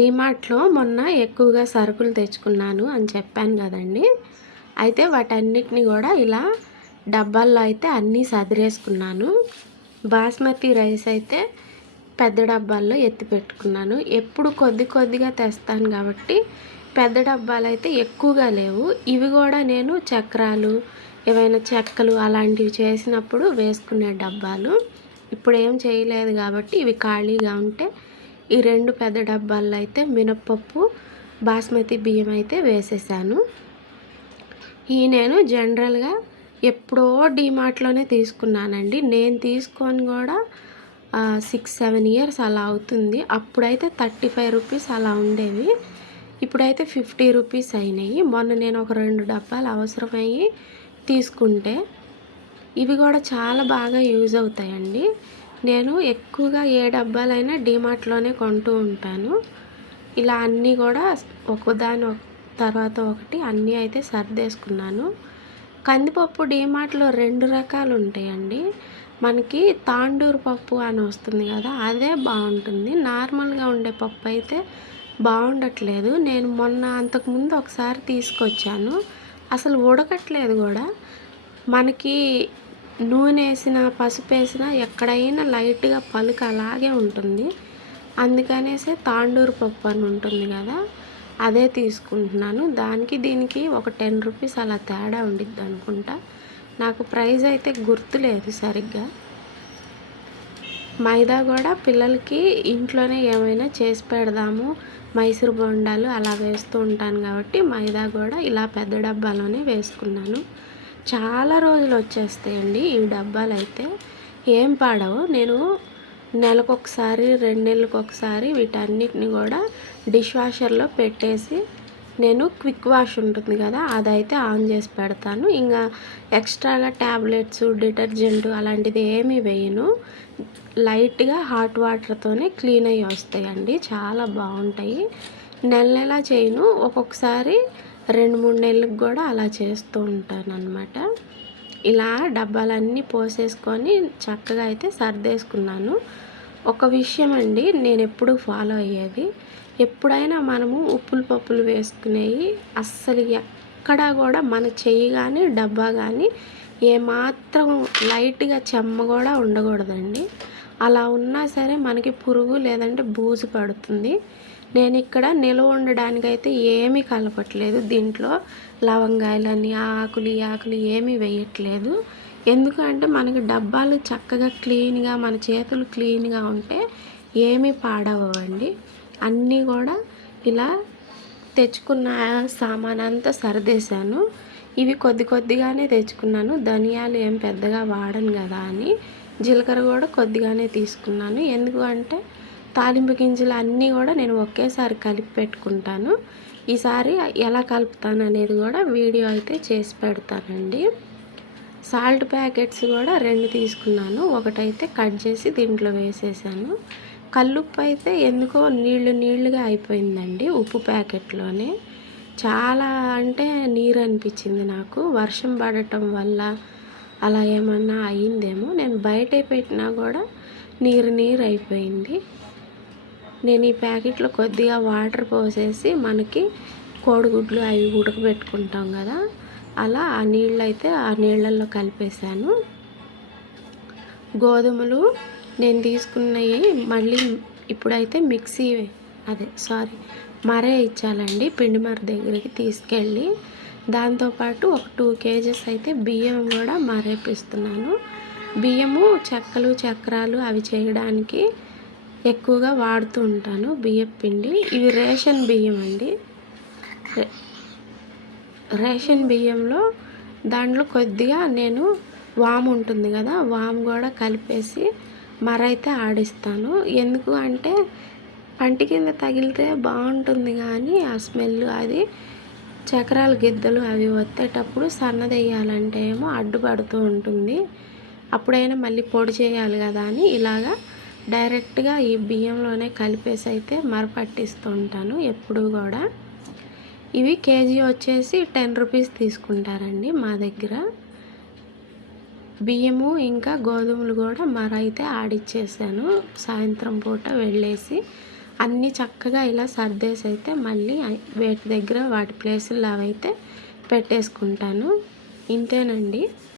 డిమార్ట్లో మొన్న ఎక్కువగా సరుకులు తెచ్చుకున్నాను అని చెప్పాను కదండి. అయితే వాటన్నిటిని కూడా ఇలా డబ్బాల్లో అయితే అన్నీ సదిరేసుకున్నాను. బాస్మతి రైస్ అయితే పెద్ద డబ్బాల్లో ఎత్తి పెట్టుకున్నాను. ఎప్పుడు కొద్ది కొద్దిగా తెస్తాను కాబట్టి పెద్ద డబ్బాలు అయితే ఎక్కువగా లేవు. ఇవి కూడా నేను చక్రాలు ఏవైనా చెక్కలు అలాంటివి చేసినప్పుడు వేసుకునే డబ్బాలు. ఇప్పుడు ఏం చేయలేదు కాబట్టి ఇవి ఖాళీగా ఉంటే ఈ రెండు పెద్ద డబ్బాల్లో అయితే మినప్పప్పు బాస్మతి బియ్యం అయితే వేసేసాను. ఈ నేను జనరల్గా ఎప్పుడో డీమార్ట్లోనే తీసుకున్నానండి. నేను తీసుకొని కూడా సిక్స్ సెవెన్ ఇయర్స్ అలా అవుతుంది. అప్పుడైతే థర్టీ ఫైవ్ రూపీస్ అలా ఉండేవి. ఇప్పుడైతే ఫిఫ్టీ రూపీస్ అయినాయి. మొన్న నేను ఒక రెండు డబ్బాలు అవసరమయ్యి తీసుకుంటే ఇవి కూడా చాలా బాగా యూజ్ అవుతాయండి. నేను ఎక్కువగా ఏ డబ్బాలైనా డీమార్ట్లోనే కొంటూ ఉంటాను. ఇలా అన్నీ కూడా ఒకదాని తర్వాత ఒకటి అన్నీ అయితే సర్దేసుకున్నాను. కందిపప్పు డీమార్ట్లో రెండు రకాలు ఉంటాయండి మనకి తాండూరు పప్పు అని వస్తుంది కదా అదే బాగుంటుంది. నార్మల్గా ఉండే పప్పు అయితే బాగుండట్లేదు. నేను మొన్న అంతకుముందు ఒకసారి తీసుకొచ్చాను. అసలు ఉడకట్లేదు కూడా. మనకి నూనె వేసిన పసుపు వేసిన ఎక్కడైనా లైట్గా పలుకు అలాగే ఉంటుంది. అందుకనేసే తాండూరు పప్పు అని ఉంటుంది కదా అదే తీసుకుంటున్నాను. దానికి దీనికి ఒక టెన్ రూపీస్ అలా తేడా ఉండిద్ది అనుకుంటా. నాకు ప్రైస్ అయితే గుర్తులేదు సరిగ్గా. మైదా కూడా పిల్లలకి ఇంట్లోనే ఏమైనా చేసి పెడదాము మైసూర్ బొండాలు అలా వేస్తూ ఉంటాను కాబట్టి మైదా కూడా ఇలా పెద్ద డబ్బాలోనే వేసుకున్నాను. చాలా రోజులు వచ్చేస్తాయండి ఈ డబ్బాలు అయితే ఏం పాడవు. నేను నెలకొకసారి రెండు నెలలకు ఒకసారి వీటన్నిటిని కూడా డిష్ వాషర్లో పెట్టేసి నేను క్విక్ వాష్ ఉంటుంది కదా అదైతే ఆన్ చేసి పెడతాను. ఇంకా ఎక్స్ట్రాగా ట్యాబ్లెట్స్ డిటర్జెంట్ అలాంటిది ఏమీ వేయను. లైట్గా హాట్ వాటర్తోనే క్లీన్ అయ్యి వస్తాయండి. చాలా బాగుంటాయి. నెల నెల చేయను. ఒక్కొక్కసారి రెండు మూడు నెలలకు కూడా అలా చేస్తూ ఉంటాను అన్నమాట ఇలా డబ్బాలన్నీ పోసేసుకొని చక్కగా అయితే సర్దేసుకున్నాను. ఒక విషయం అండి నేను ఎప్పుడు ఫాలో అయ్యేది. ఎప్పుడైనా మనము ఉప్పులు పప్పులు వేసుకునేవి అస్సలు ఎక్కడా కూడా మన చెయ్యి కానీ డబ్బా కానీ ఏమాత్రం లైట్గా చెమ్మ కూడా ఉండకూడదండి. అలా ఉన్నా సరే మనకి పురుగు లేదంటే బూజు పడుతుంది. నేను ఇక్కడ నిల్వ ఉండడానికి అయితే ఏమీ కలపట్లేదు. దీంట్లో లవంగాయలని ఆకులు ఈ ఆకులు ఏమీ వేయట్లేదు. ఎందుకంటే మనకి డబ్బాలు చక్కగా క్లీన్గా మన చేతులు క్లీన్గా ఉంటే ఏమీ పాడవండి అన్నీ కూడా ఇలా తెచ్చుకున్న సామాన్ అంతా సరిదేశాను. ఇవి కొద్ది కొద్దిగానే తెచ్చుకున్నాను. ధనియాలు ఏం పెద్దగా వాడను కదా అని. జీలకర్ర కూడా కొద్దిగానే తీసుకున్నాను. ఎందుకు అంటే తాలింపు గింజలు అన్నీ కూడా నేను ఒకేసారి కలిపి పెట్టుకుంటాను. ఈసారి ఎలా కలుపుతాను అనేది కూడా వీడియో అయితే చేసి పెడతానండి. సాల్ట్ ప్యాకెట్స్ కూడా రెండు తీసుకున్నాను. ఒకటైతే కట్ చేసి దీంట్లో వేసేసాను. కల్లుప్పు అయితే ఎందుకో నీళ్ళు నీళ్ళుగా అయిపోయిందండి ఉప్పు ప్యాకెట్లోనే. చాలా అంటే నీరు అనిపించింది నాకు. వర్షం పడటం వల్ల అలా ఏమన్నా అయిందేమో. నేను బయట పెట్టినా కూడా నీరు నీరు అయిపోయింది. నేను ఈ ప్యాకెట్లో కొద్దిగా వాటర్ పోసేసి మనకి కోడిగుడ్లు అవి ఉడకబెట్టుకుంటాం కదా. అలా ఆ నీళ్ళు అయితే ఆ నీళ్ళల్లో కలిపేశాను. గోధుమలు నేను తీసుకున్నవి మళ్ళీ ఇప్పుడైతే మిక్సీ అదే సారీ మరే ఇచ్చాలండి పిండి మర దగ్గరికి తీసుకెళ్ళి. దాంతోపాటు ఒక టూ కేజెస్ అయితే బియ్యం కూడా మరేపిస్తున్నాను. బియ్యము చెక్కలు చక్రాలు అవి చేయడానికి ఎక్కువగా వాడుతూ ఉంటాను బియ్యం పిండి. ఇవి రేషన్ బియ్యం అండి. రేషన్ బియ్యంలో దాంట్లో కొద్దిగా నేను వాము ఉంటుంది కదా వాము కూడా కలిపేసి మరైతే ఆడిస్తాను. ఎందుకు అంటే పంటి కింద తగిలితే బాగుంటుంది కానీ ఆ స్మెల్ అది చక్రాల గిద్దలు అవి వచ్చేటప్పుడు సన్నదెయ్యాలంటే ఏమో అడ్డుపడుతూ ఉంటుంది. అప్పుడైనా మళ్ళీ పొడి చేయాలి కదా అని ఇలాగా డైరెక్ట్గా ఈ బియ్యంలోనే కలిపేసి అయితే మరపట్టిస్తూ ఉంటాను ఎప్పుడు కూడా. ఇవి కేజీ వచ్చేసి టెన్ రూపీస్ తీసుకుంటారండి మా దగ్గర. బియ్యము ఇంకా గోధుమలు కూడా మర అయితే ఆడిచ్చేసాను సాయంత్రం పూట వెళ్ళేసి. అన్నీ చక్కగా ఇలా సర్దేసి అయితే మళ్ళీ వేటి దగ్గర వాటి ప్లేసుల్లో అవైతే పెట్టేసుకుంటాను. ఇంతేనండి.